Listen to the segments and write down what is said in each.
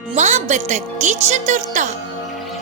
माँ बतख की चतुरता।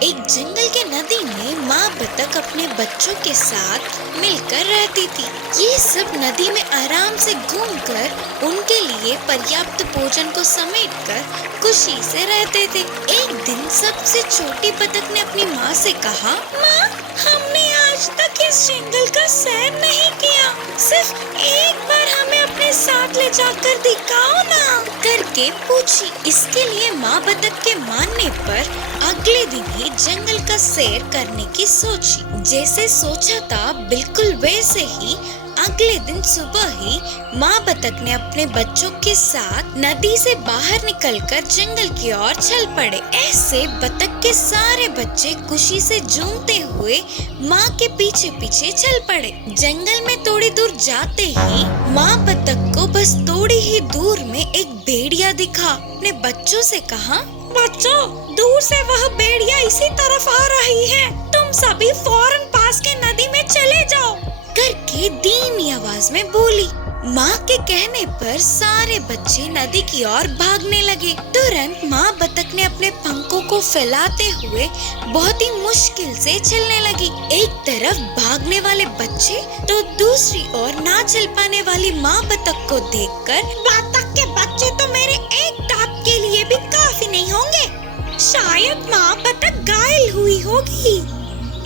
एक जंगल के नदी में माँ बतख अपने बच्चों के साथ मिलकर रहती थी। ये सब नदी में आराम से घूमकर उनके लिए पर्याप्त भोजन को समेटकर खुशी से रहते थे। एक दिन सबसे छोटी बतख ने अपनी माँ से कहा, माँ, हमने आज तक इस जंगल का सैर नहीं किया, सिर्फ एक बार हमें अपने साथ ले जाकर दिखाओ ना, करके पूछी। इसके लिए माँ बतख के मानने पर अगले दिन ही जंगल का सैर करने की सोची। जैसे सोचा था बिल्कुल वैसे ही अगले दिन सुबह ही माँ बतख ने अपने बच्चों के साथ नदी से बाहर निकलकर जंगल की ओर चल पड़े। ऐसे बतख के सारे बच्चे खुशी से झूमते हुए माँ के पीछे पीछे चल पड़े। जंगल में थोड़ी दूर जाते ही माँ बतख को बस थोड़ी ही दूर में एक भेड़िया दिखा। अपने बच्चों से कहा, बच्चों, दूर से वह भेड़िया इसी तरफ आ रही है, तुम सभी फौरन पास के नदी में चले जाओ, करके धीमी आवाज में बोली। माँ के कहने पर सारे बच्चे नदी की ओर भागने लगे। तुरंत माँ बतख ने अपने पंखों को फैलाते हुए बहुत ही मुश्किल से चलने लगी। एक तरफ भागने वाले बच्चे तो दूसरी ओर ना चल पाने वाली माँ बतख को देखकर, बतख के बच्चे तो मेरे एक टाप के लिए भी काफी नहीं होंगे, शायद माँ बतख घायल हुई होगी,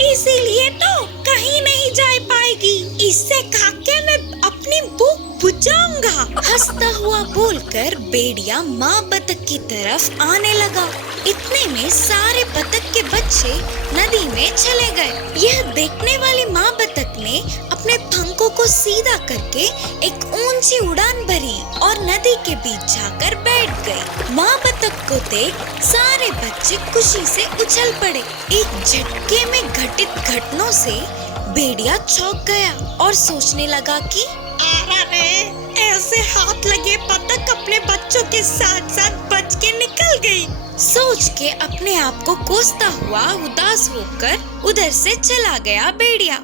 इसीलिए तो कहीं नहीं जा पाएगी, इससे खाके मैं अपनी भूख बुझाऊंगा, हंसता हुआ बोलकर भेड़िया माँ बतख की तरफ आने लगा। इतने में सारे बतख के बच्चे नदी में चले गए। यह देखने वाली माँ बतख ने अपने पंखों को सीधा करके एक ऊंची उड़ान भरी और नदी के बीच जाकर बैठ गई। माँ बतख को देख सारे बच्चे खुशी से उछल पड़े। एक झटके में घटित घटनाओं से भेड़िया चौंक गया और सोचने लगा कि ऐसे हाथ लगे बतख अपने बच्चों के साथ साथ बच के निकल गई। सोच के अपने आप को कोसता हुआ उदास होकर उधर से चला गया भेड़िया।